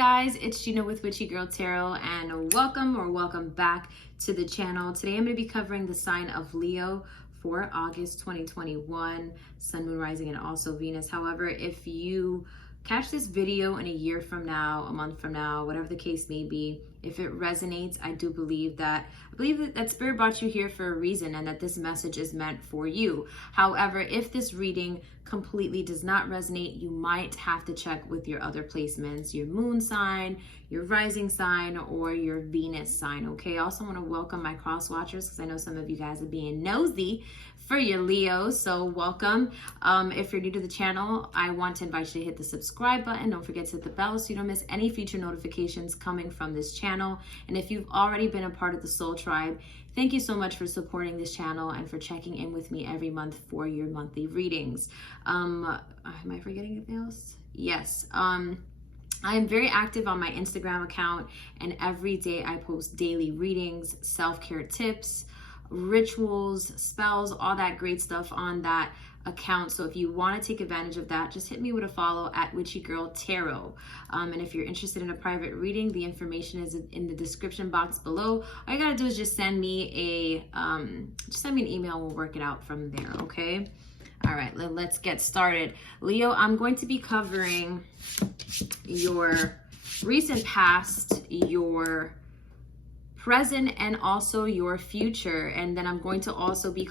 guys, it's Gina with WitchyGirlTarot, and welcome back to the channel. Today I'm going to be covering the sign of Leo for August 2021, Sun, Moon, Rising, and also Venus. However, if you catch this video in a year from now, a month from now, whatever the case may be, if it resonates, I believe that Spirit brought you here for a reason and that this message is meant for you. However, if this reading completely does not resonate, you might have to check with your other placements, your moon sign, your rising sign, or your Venus sign, okay? I also want to welcome my cross watchers because I know some of you guys are being nosy for your Leo, so welcome. If you're new to the channel, I want to invite you to hit the subscribe button. Don't forget to hit the bell so you don't miss any future notifications coming from this channel. And if you've already been a part of the Soul Tribe, thank you so much for supporting this channel and for checking in with me every month for your monthly readings. Am I forgetting anything else? Yes. I am very active on my Instagram account, and every day I post daily readings, self-care tips, rituals, spells, all that great stuff on that account. So if you want to take advantage of that, just hit me with a follow at WitchyGirlTarot. And if you're interested in a private reading, the information is in the description box below. All you gotta do is just send me an email and we'll work it out from there, okay? All right, let's get started. Leo, I'm going to be covering your recent past, your present, and also your future. And then I'm going to also be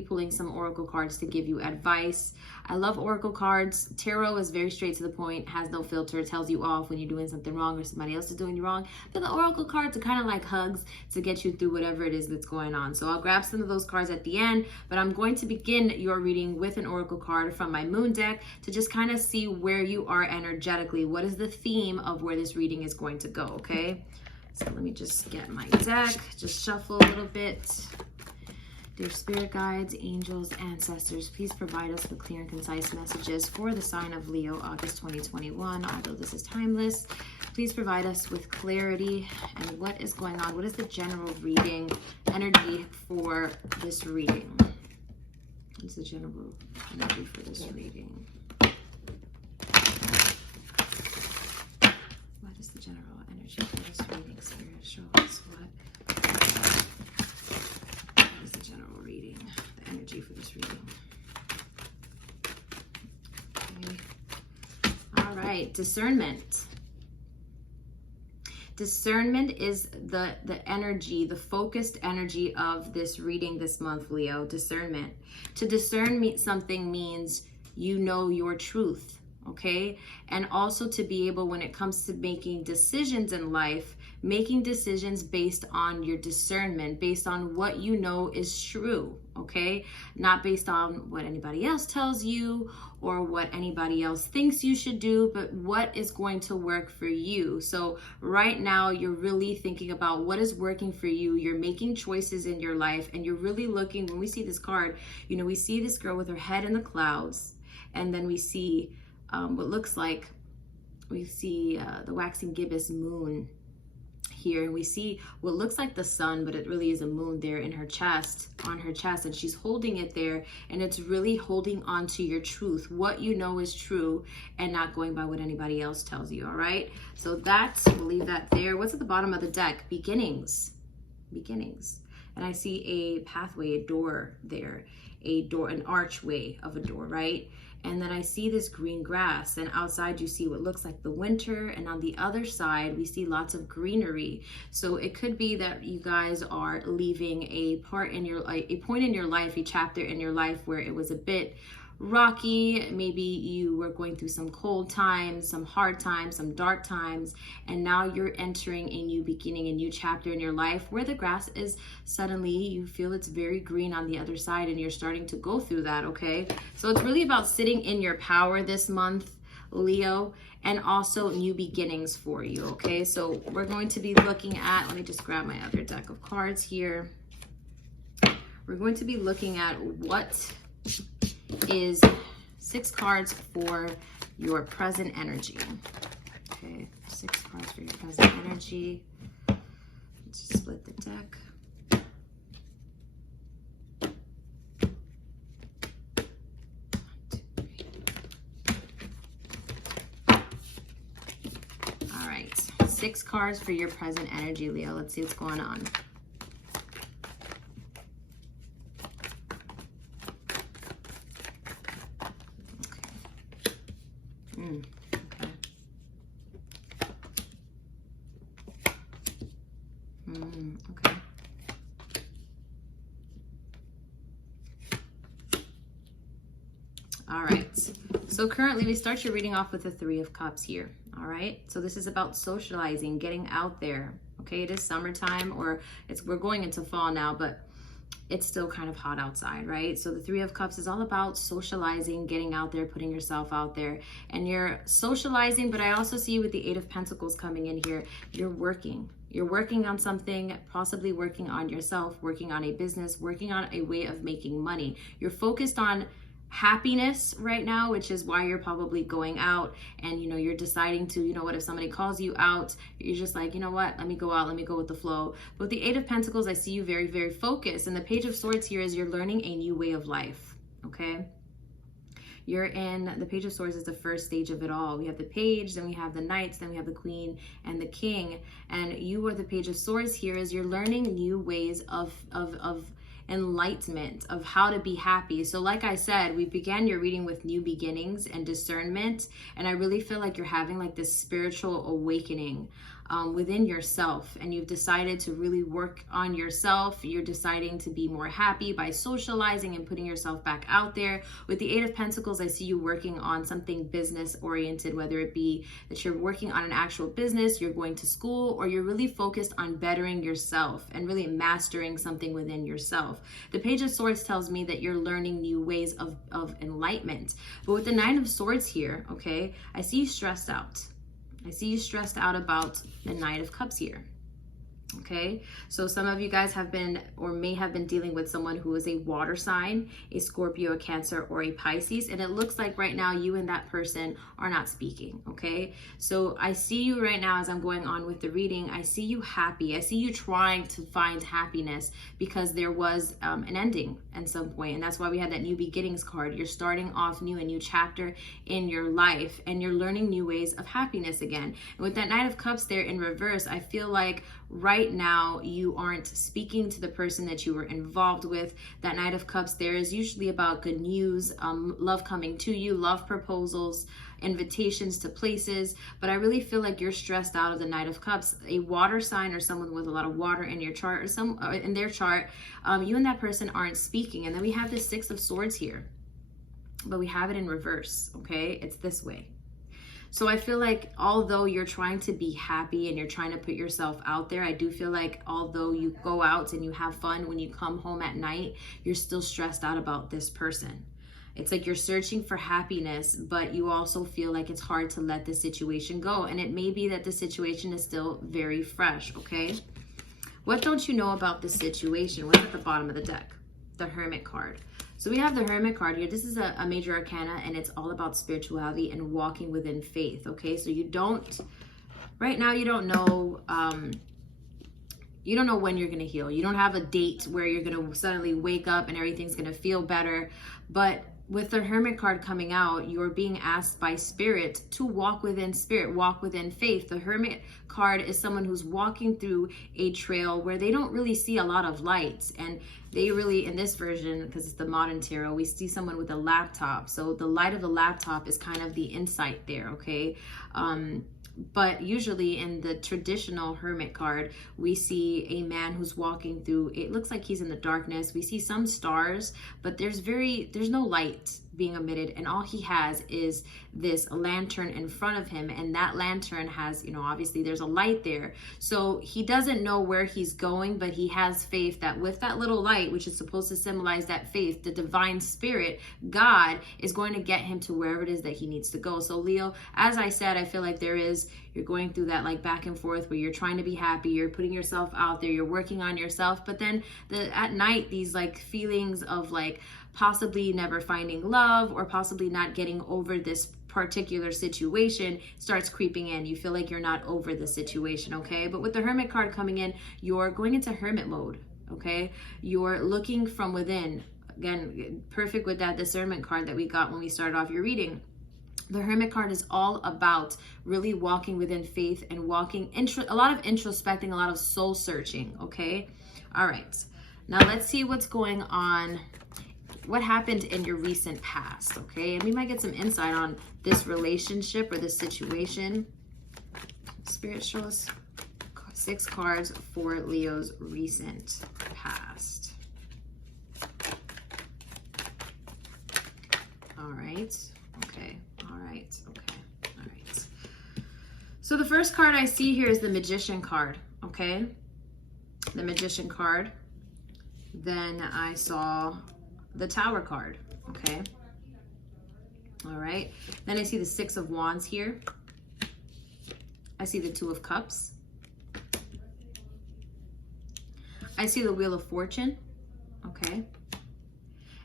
pulling some oracle cards to give you advice. I love oracle cards. Tarot is very straight to the point, has no filter, tells you off when you're doing something wrong or somebody else is doing you wrong. But the oracle cards are kind of like hugs to get you through whatever it is that's going on. So I'll grab some of those cards at the end, but I'm going to begin your reading with an oracle card from my moon deck to just kind of see where you are energetically. What is the theme of where this reading is going to go, okay? So let me just get my deck, just shuffle a little bit. Dear spirit guides, angels, ancestors, please provide us with clear and concise messages for the sign of Leo, August 2021. Although this is timeless, please provide us with clarity and what is going on. What is the general reading energy for this reading? What's the general energy for this reading? What is the general energy for this reading? Spirit, show us what is the general reading, the energy for this reading. Okay. All right, discernment. Discernment is the energy, the focused energy of this reading this month, Leo. Discernment. To discern something means you know your truth. Okay, and also to be able, when it comes to making decisions in life, making decisions based on your discernment, based on what you know is true, okay? Not based on what anybody else tells you or what anybody else thinks you should do, but what is going to work for you. So right now you're really thinking about what is working for you. You're making choices in your life, and you're really looking, when we see this card, you know, we see this girl with her head in the clouds, and then we see what looks like, we see the waxing gibbous moon here, and we see what looks like the sun, but it really is a moon there in her chest, on her chest, and she's holding it there, and it's really holding on to your truth, what you know is true, and not going by what anybody else tells you. All right, so that's, we'll leave that there. What's at the bottom of the deck? Beginnings. And I see a pathway, a door there, a door, an archway of a door, right? And then I see this green grass, and outside you see what looks like the winter, and on the other side we see lots of greenery. So it could be that you guys are leaving a point in your life, a chapter in your life where it was a bit rocky. Maybe you were going through some cold times, some hard times, some dark times, and now you're entering a new beginning, a new chapter in your life where the grass is suddenly, you feel it's very green on the other side, and you're starting to go through that, okay? So it's really about sitting in your power this month, Leo, and also new beginnings for you, okay? So we're going to be looking at, let me just grab my other deck of cards here. We're going to be looking at what is 6 cards for your present energy. Okay, 6 cards for your present energy. Let's split the deck. 6 cards for your present energy, Leo. Let's see what's going on. Okay. Okay. All right. So currently we start your reading off with the 3 of Cups here. All right. So this is about socializing, getting out there. Okay. It is summertime, or we're going into fall now, but it's still kind of hot outside, right? So the 3 of Cups is all about socializing, getting out there, putting yourself out there, and you're socializing. But I also see you with the 8 of Pentacles coming in here. You're working on something, possibly working on yourself, working on a business, working on a way of making money. You're focused on happiness right now, which is why you're probably going out, and you're deciding to, what, if somebody calls you out, you're just like, you know what, let me go out, let me go with the flow. But with the 8 of Pentacles, I see you very, very focused, and the Page of Swords here is you're learning a new way of life. Okay, you're in the Page of Swords is the first stage of it all. We have the Page, then we have the Knights, then we have the Queen and the King, and you are the Page of Swords here is you're learning new ways of enlightenment, of how to be happy. So like I said, we began your reading with new beginnings and discernment, and I really feel like you're having like this spiritual awakening within yourself, and you've decided to really work on yourself. You're deciding to be more happy by socializing and putting yourself back out there. With the 8 of Pentacles, I see you working on something business oriented, whether it be that you're working on an actual business, you're going to school, or you're really focused on bettering yourself and really mastering something within yourself. The Page of Swords tells me that you're learning new ways of enlightenment. But with the 9 of Swords here, okay, I see you stressed out. I see you stressed out about the Knight of Cups here. Okay, so some of you guys have been or may have been dealing with someone who is a water sign, a Scorpio, a Cancer, or a Pisces, and it looks like right now you and that person are not speaking. Okay, so I see you right now as I'm going on with the reading. I see you happy. I see you trying to find happiness because there was an ending at some point, and that's why we had that new beginnings card. You're starting off new, a new chapter in your life, and you're learning new ways of happiness again. And with that Knight of Cups there in reverse, I feel like right now you aren't speaking to the person that you were involved with. That Knight of Cups there is usually about good news, love coming to you, love proposals, invitations to places. But I really feel like you're stressed out of the Knight of Cups. A water sign or someone with a lot of water in your chart, or in their chart, you and that person aren't speaking. And then we have the 6 of Swords here, but we have it in reverse. Okay, it's this way. So I feel like although you're trying to be happy and you're trying to put yourself out there, I do feel like although you go out and you have fun, when you come home at night, you're still stressed out about this person. It's like you're searching for happiness, but you also feel like it's hard to let the situation go. And it may be that the situation is still very fresh, okay? What don't you know about this situation? What's at the bottom of the deck? The Hermit card. So we have the Hermit card here. This is a major arcana, and it's all about spirituality and walking within faith, okay? So you don't, right now you don't know when you're going to heal. You don't have a date where you're going to suddenly wake up and everything's going to feel better. But with the Hermit card coming out, you're being asked by Spirit to walk within Spirit, walk within faith. The Hermit card is someone who's walking through a trail where they don't really see a lot of lights. And they really, in this version, because it's the modern tarot, we see someone with a laptop. So the light of the laptop is kind of the insight there, okay? But usually in the traditional Hermit card, we see a man who's walking through, it looks like he's in the darkness. We see some stars, but there's no light being emitted, and all he has is this lantern in front of him, and that lantern has, obviously there's a light there. So he doesn't know where he's going, but he has faith that with that little light, which is supposed to symbolize that faith, the divine spirit, God, is going to get him to wherever it is that he needs to go. So Leo, as I said, I feel like you're going through that like back and forth where you're trying to be happy, you're putting yourself out there, you're working on yourself, but then at night, these like feelings of like possibly never finding love or possibly not getting over this particular situation starts creeping in. You feel like you're not over the situation, okay? But with the Hermit card coming in, you're going into hermit mode, okay? You're looking from within. Again, perfect with that discernment card that we got when we started off your reading. The Hermit card is all about really walking within faith and walking, a lot of introspecting, a lot of soul searching, okay? All right. Now let's see what's going on, what happened in your recent past, okay? And we might get some insight on this relationship or this situation. Spirit, show us 6 cards for Leo's recent past. All right. Okay. All right. Okay. All right. So the first card I see here is the Magician card, okay? The Magician card. Then I saw the Tower card, okay? All right. Then I see the 6 of Wands here. I see the 2 of Cups. I see the Wheel of Fortune, okay?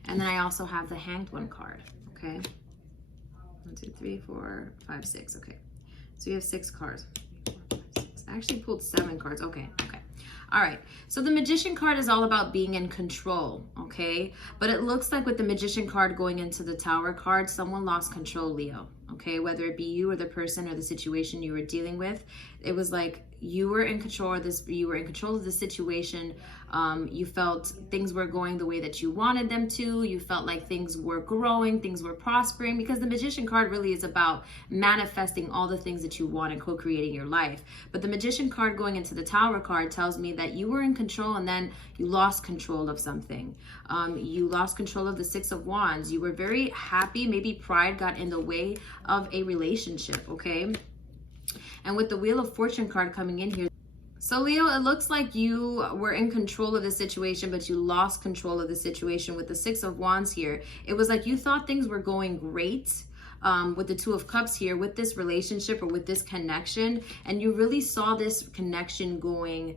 And then I also have the Hanged One card, okay? 1, 2, 3, 4, 5, 6, okay. So you have 6 cards. 4, 5, 6. I actually pulled 7 cards, okay, okay. All right, so the Magician card is all about being in control, okay? But it looks like with the Magician card going into the Tower card, someone lost control, Leo, okay? Whether it be you or the person or the situation you were dealing with, it was like you were in control of this, you were in control of the situation. You felt things were going the way that you wanted them to. You felt like things were growing, things were prospering, because the Magician card really is about manifesting all the things that you want and co-creating your life. But the Magician card going into the Tower card tells me that you were in control and then you lost control of something. You lost control of the 6 of Wands. You were very happy. Maybe pride got in the way of a relationship, okay? And with the Wheel of Fortune card coming in here, so Leo, it looks like you were in control of the situation, but you lost control of the situation. With the 6 of Wands here, it was like you thought things were going great with the 2 of Cups here, with this relationship or with this connection, and you really saw this connection going,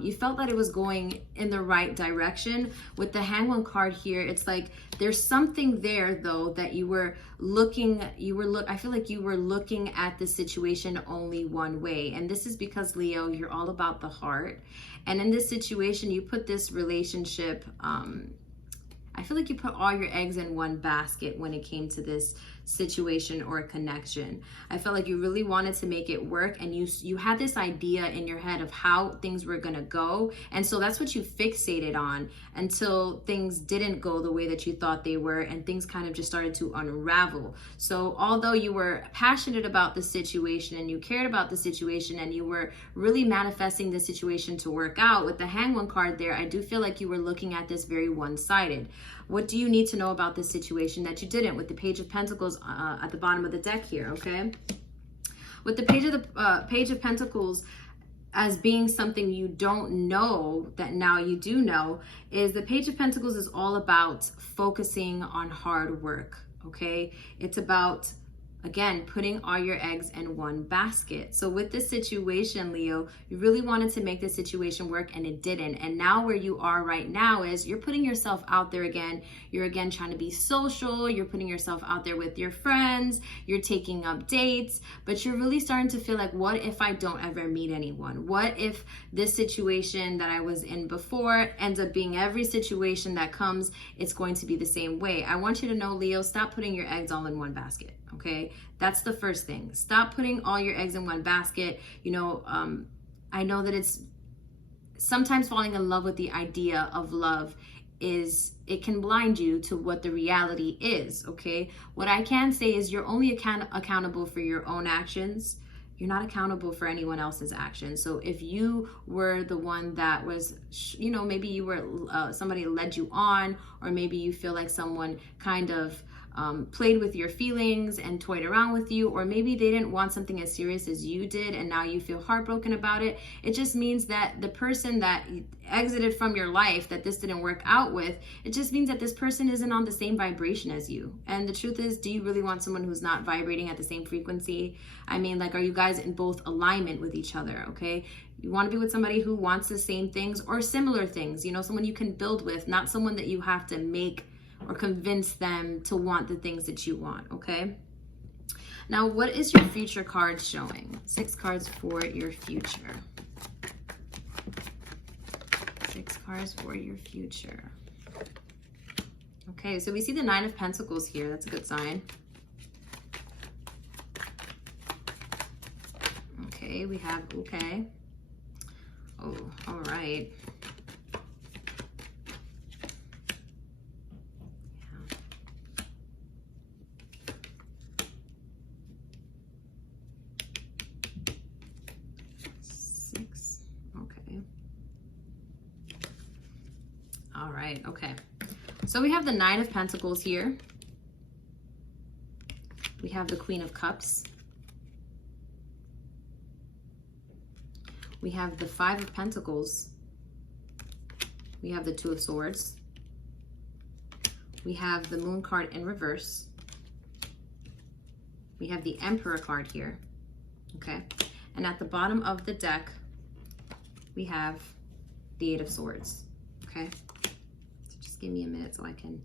you felt that it was going in the right direction. With the Hanged One card here, it's like there's something there though that you were looking, I feel like you were looking at the situation only one way. And this is because, Leo, you're all about the heart. And in this situation, you put this relationship, I feel like you put all your eggs in one basket when it came to this situation or connection. I felt like you really wanted to make it work, and you had this idea in your head of how things were gonna go, and so that's what you fixated on until things didn't go the way that you thought they were, and things kind of just started to unravel. So although you were passionate about the situation and you cared about the situation and you were really manifesting the situation to work out, with the Hanged One card there, I do feel like you were looking at this very one-sided. What do you need to know about this situation that you didn't? With the Page of Pentacles at the bottom of the deck here, okay? With the Page of Pentacles as being something you don't know that now you do know, is the Page of Pentacles is all about focusing on hard work, okay? It's about, again, putting all your eggs in one basket. So with this situation, Leo, you really wanted to make this situation work and it didn't. And now where you are right now is you're putting yourself out there again. You're again trying to be social. You're putting yourself out there with your friends. You're taking up dates, but you're really starting to feel like, what if I don't ever meet anyone? What if this situation that I was in before ends up being every situation that comes, it's going to be the same way? I want you to know, Leo, stop putting your eggs all in one basket. Okay, that's the first thing. Stop putting all your eggs in one basket. You know, I know that it's sometimes falling in love with the idea of love it can blind you to what the reality is. Okay, what I can say is you're only accountable for your own actions. You're not accountable for anyone else's actions. So if you were the one that was, you know, maybe you were somebody led you on, or maybe you feel like someone kind of played with your feelings and toyed around with you, or maybe they didn't want something as serious as you did and now you feel heartbroken about it. It just means that the person that exited from your life that this didn't work out with, it just means that this person isn't on the same vibration as you. And the truth is, do you really want someone who's not vibrating at the same frequency? I mean, like, are you guys in both alignment with each other? Okay, you want to be with somebody who wants the same things or similar things, you know, someone you can build with, not someone that you have to make or convince them to want the things that you want, okay? Now, what is your future card showing? 6 cards for your future. 6 cards for your future. Okay, so we see the 9 of Pentacles here. That's a good sign. Okay, we have okay. Oh, all right. Six. Okay. All right. Okay. So we have the Nine of Pentacles here. We have the Queen of Cups. We have the Five of Pentacles. We have the Two of Swords. We have the Moon card in reverse. We have the Emperor card here. Okay. And at the bottom of the deck, we have the Eight of Swords. Okay. So just give me a minute so I can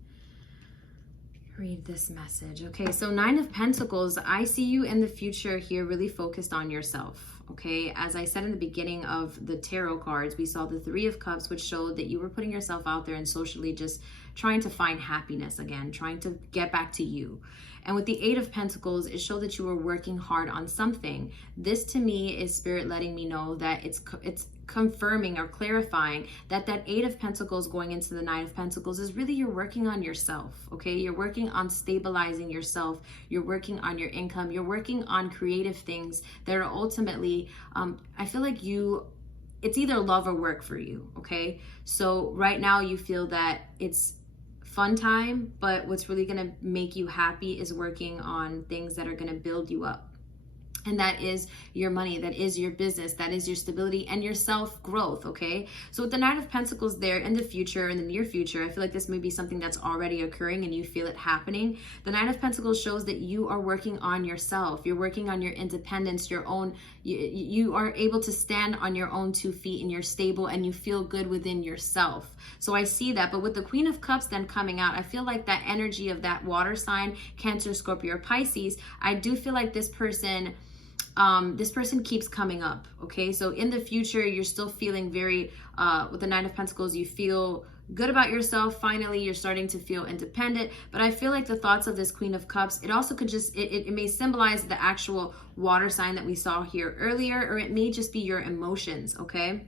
read this message. Okay, so Nine of Pentacles, I see you in the future here really focused on yourself. Okay, as I said in the beginning of the tarot cards, we saw the Three of Cups, which showed that you were putting yourself out there and socially just trying to find happiness again, trying to get back to you. And with the Eight of Pentacles, it showed that you were working hard on something. This to me is Spirit letting me know that it's confirming or clarifying that that Eight of Pentacles going into the Nine of Pentacles is really you're working on yourself, okay? You're working on stabilizing yourself. You're working on your income. You're working on creative things that are ultimately, I feel like it's either love or work for you, okay? So right now you feel that it's fun time, but what's really gonna make you happy is working on things that are gonna build you up. And that is your money, that is your business, that is your stability and your self-growth, okay? So with the Nine of Pentacles there in the future, in the near future, I feel like this may be something that's already occurring and you feel it happening. The Nine of Pentacles shows that you are working on yourself. You're working on your independence, your own, you are able to stand on your own 2 feet and you're stable and you feel good within yourself. So I see that, but with the Queen of Cups then coming out, I feel like that energy of that water sign, Cancer, Scorpio, or Pisces, I do feel like this person keeps coming up, okay? So in the future, you're still feeling very, with the Nine of Pentacles, you feel good about yourself. Finally, you're starting to feel independent. But I feel like the thoughts of this Queen of Cups, it also could just, it may symbolize the actual water sign that we saw here earlier, or it may just be your emotions, okay?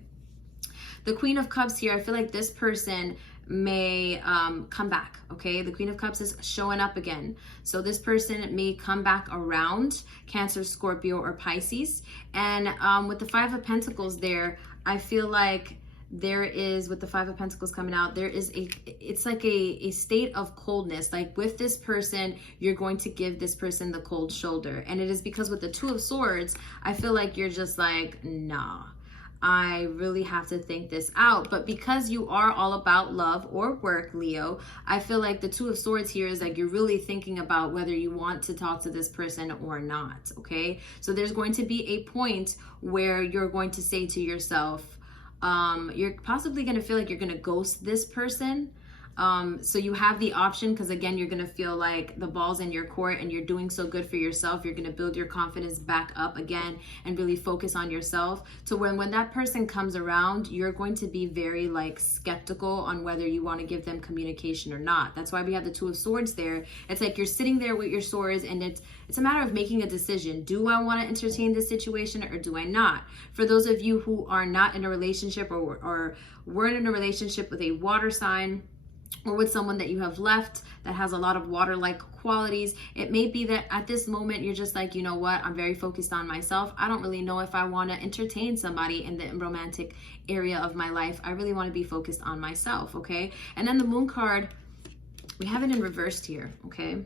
The Queen of Cups here, I feel like this person may come back, okay? The Queen of Cups is showing up again. So this person may come back around Cancer, Scorpio, or Pisces. And with the Five of Pentacles there, I feel like there is, with the Five of Pentacles coming out, there is it's like a state of coldness. Like with this person, you're going to give this person the cold shoulder. And it is because with the Two of Swords, I feel like you're just like, nah, I really have to think this out. But because you are all about love or work, Leo, I feel like the Two of Swords here is like you're really thinking about whether you want to talk to this person or not, okay? So there's going to be a point where you're going to say to yourself, you're possibly going to feel like you're going to ghost this person. So you have the option, because again, you're going to feel like the ball's in your court and you're doing so good for yourself. You're going to build your confidence back up again and really focus on yourself. So when that person comes around, you're going to be very like skeptical on whether you want to give them communication or not. That's why we have the Two of Swords there. It's like you're sitting there with your swords and it's a matter of making a decision. Do I want to entertain this situation or do I not? For those of you who are not in a relationship or weren't in a relationship with a water sign, or with someone that you have left that has a lot of water-like qualities, it may be that at this moment you're just like, you know what, I'm very focused on myself. I don't really know if I want to entertain somebody in the romantic area of my life. I really want to be focused on myself, okay? And then the Moon card, we have it in reversed here, okay?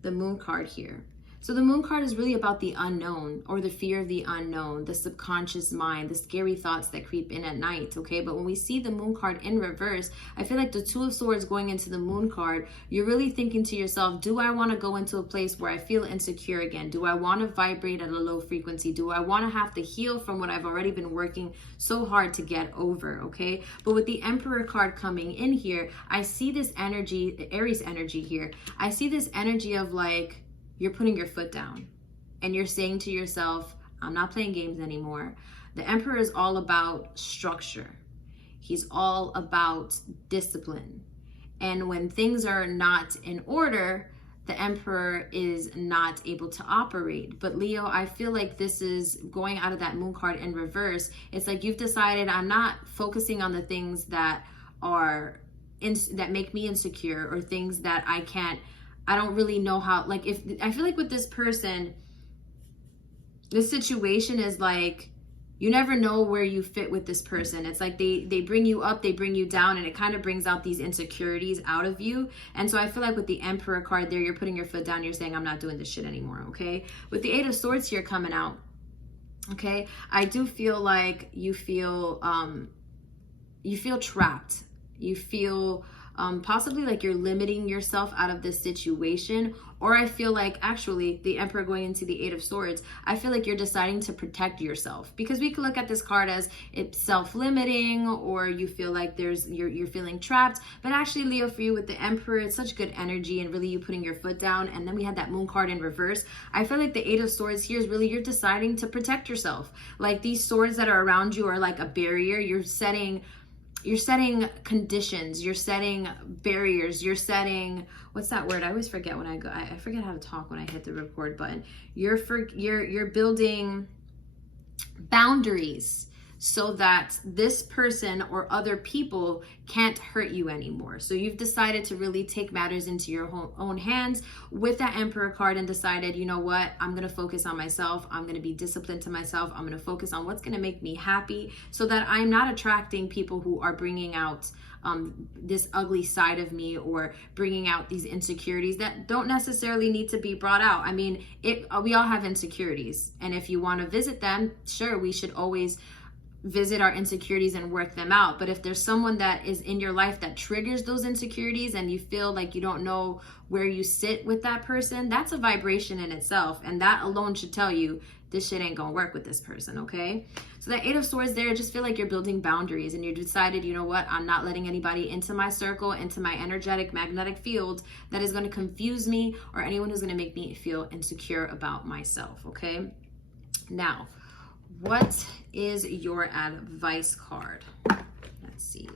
The Moon card here. So the Moon card is really about the unknown, or the fear of the unknown, the subconscious mind, the scary thoughts that creep in at night, okay? But when we see the Moon card in reverse, I feel like the Two of Swords going into the Moon card, you're really thinking to yourself, do I want to go into a place where I feel insecure again? Do I want to vibrate at a low frequency? Do I want to have to heal from what I've already been working so hard to get over, okay? But with the Emperor card coming in here, I see this energy, the Aries energy here. I see this energy of like, you're putting your foot down and you're saying to yourself, I'm not playing games anymore. The Emperor is all about structure. He's all about discipline. And when things are not in order, the Emperor is not able to operate. But Leo, I feel like this is going out of that Moon card in reverse. It's like you've decided, I'm not focusing on the things that are that make me insecure, or things that I don't really know how, like, if I feel like with this person, this situation is like, you never know where you fit with this person. It's like they bring you up, they bring you down, and it kind of brings out these insecurities out of you. And so I feel like with the Emperor card there, you're putting your foot down, you're saying, I'm not doing this shit anymore, okay? With the Eight of Swords here coming out, okay, I do feel like you feel trapped. You feel possibly like you're limiting yourself out of this situation. Or I feel like, actually, the Emperor going into the Eight of Swords, I feel like you're deciding to protect yourself. Because we could look at this card as it's self-limiting, or you feel like you're feeling trapped. But actually, Leo, for you with the Emperor, it's such good energy, and really you putting your foot down. And then we had that Moon card in reverse. I feel like the Eight of Swords here is really you're deciding to protect yourself. Like these swords that are around you are like a barrier. You're setting conditions, you're setting barriers, you're setting, what's that word? I always forget when I forget how to talk when I hit the record button. You're building boundaries so that this person or other people can't hurt you anymore. So you've decided to really take matters into your own hands with that Emperor card, and decided, you know what, I'm going to focus on myself. I'm going to be disciplined to myself. I'm going to focus on what's going to make me happy, so that I'm not attracting people who are bringing out this ugly side of me, or bringing out these insecurities that don't necessarily need to be brought out. I mean, we all have insecurities, and if you want to visit them, sure, we should always visit our insecurities and work them out. But if there's someone that is in your life that triggers those insecurities, and you feel like you don't know where you sit with that person, that's a vibration in itself, and that alone should tell you this shit ain't gonna work with this person, okay? So that Eight of Swords there, I just feel like you're building boundaries, and you decided, you know what, I'm not letting anybody into my circle, into my energetic magnetic field that is going to confuse me, or anyone who's going to make me feel insecure about myself, okay? Now, what is your advice card? Let's see,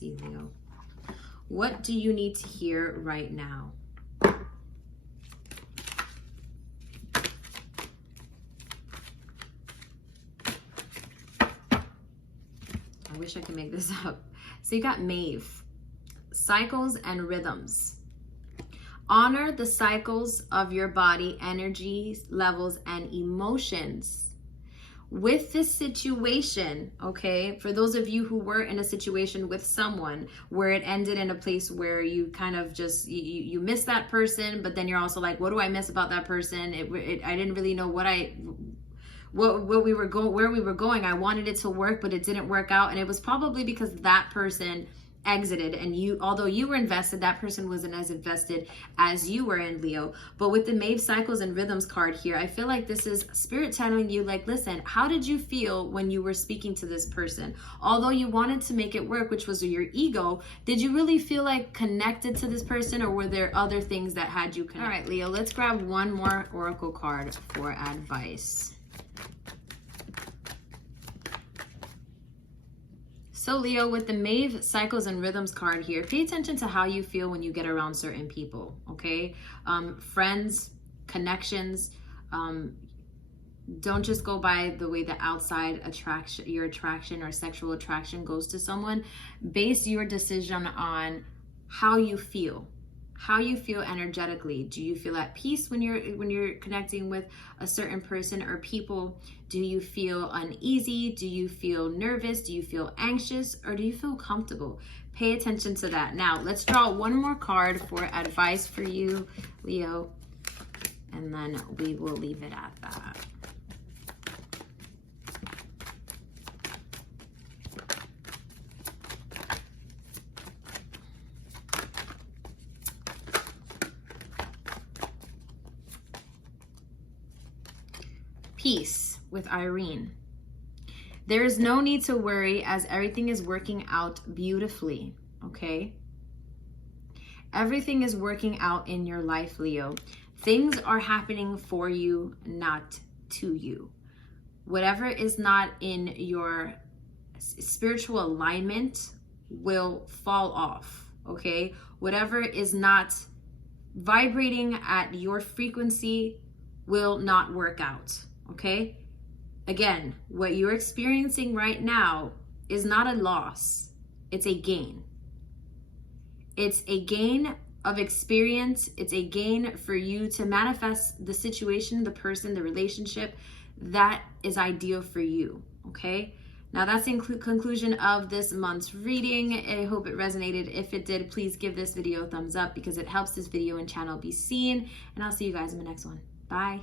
Leo. What do you need to hear right now? I wish I could make this up. So you got Maeve, cycles and rhythms. Honor the cycles of your body, energies, levels, and emotions. With this situation, okay, for those of you who were in a situation with someone where it ended in a place where you kind of just, you miss that person, but then you're also like, what do I miss about that person? I didn't really know where we were going. I wanted it to work, but it didn't work out. And it was probably because that person exited, and although you were invested, that person wasn't as invested as you were in, Leo. But with the Maeve cycles and rhythms card here, I feel like this is spirit telling you, like, listen, how did you feel when you were speaking to this person? Although you wanted to make it work, which was your ego, did you really feel like connected to this person, or were there other things that had you connected? All right, Leo, let's grab one more oracle card for advice. So Leo, with the Maeve cycles and rhythms card here, pay attention to how you feel when you get around certain people, okay? Friends, connections, don't just go by the way the outside your attraction or sexual attraction goes to someone. Base your decision on how you feel energetically. Do you feel at peace when you're connecting with a certain person or people? Do you feel uneasy? Do you feel nervous? Do you feel anxious? Or do you feel comfortable? Pay attention to that. Now, let's draw one more card for advice for you, Leo, and then we will leave it at that. Peace with Irene. There is no need to worry, as everything is working out beautifully, okay? Everything is working out in your life, Leo. Things are happening for you, not to you. Whatever is not in your spiritual alignment will fall off, okay? Whatever is not vibrating at your frequency will not work out, okay? Again, what you're experiencing right now is not a loss, it's a gain. It's a gain of experience. It's a gain for you to manifest the situation, the person, the relationship that is ideal for you, okay? Now that's the conclusion of this month's reading. I hope it resonated. If it did, please give this video a thumbs up because it helps this video and channel be seen. And I'll see you guys in the next one. Bye.